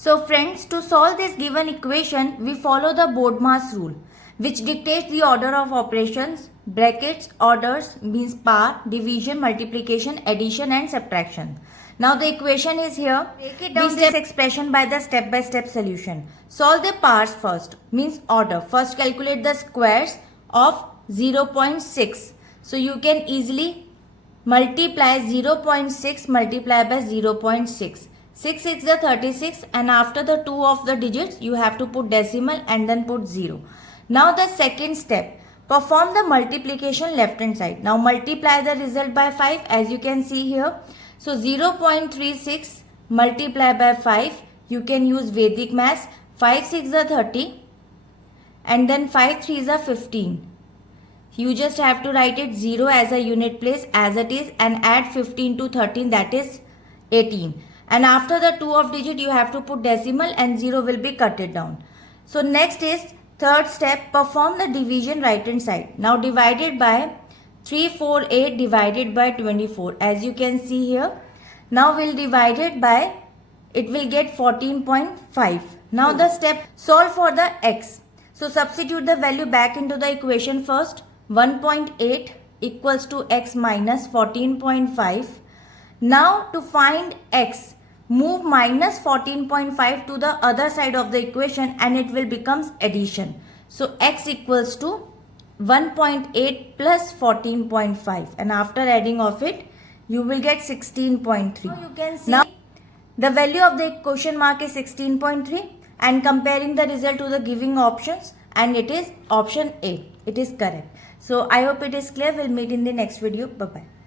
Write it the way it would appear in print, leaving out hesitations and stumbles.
So friends, to solve this given equation, we follow the BODMAS rule, which dictates the order of operations, brackets, orders means power, division, multiplication, addition and subtraction. Now the equation is here. Break it down this expression by the step-by-step solution. Solve the powers first, means order. First calculate the squares of 0.6. So you can easily multiply 0.6 multiply by 0.6. 6 is the 36 and after the 2 of the digits you have to put decimal and then put 0. Now the second step, perform the multiplication left hand side. Now multiply the result by 5 as you can see here. So 0.36 multiply by 5, you can use Vedic maths. 5 6 are 30 and then 5 3 are 15. You just have to write it 0 as a unit place as it is and add 15 to 13, that is 18. And after the 2 of digit you have to put decimal and 0 will be cut it down. So next is third step, perform the division right hand side. Now divided by 348 divided by 24 as you can see here. Now we'll divide it by, it will get 14.5. Now the step, solve for the x. So substitute the value back into the equation first. 1.8 equals to x minus 14.5. Now to find x, move minus 14.5 to the other side of the equation and it will become addition. So x equals to 1.8 plus 14.5 and after adding of it you will get 16.3. Now you can see the value of the question mark is 16.3 and comparing the result to the giving options and it is option A. It is correct. So I hope it is clear. We'll meet in the next video. Bye bye.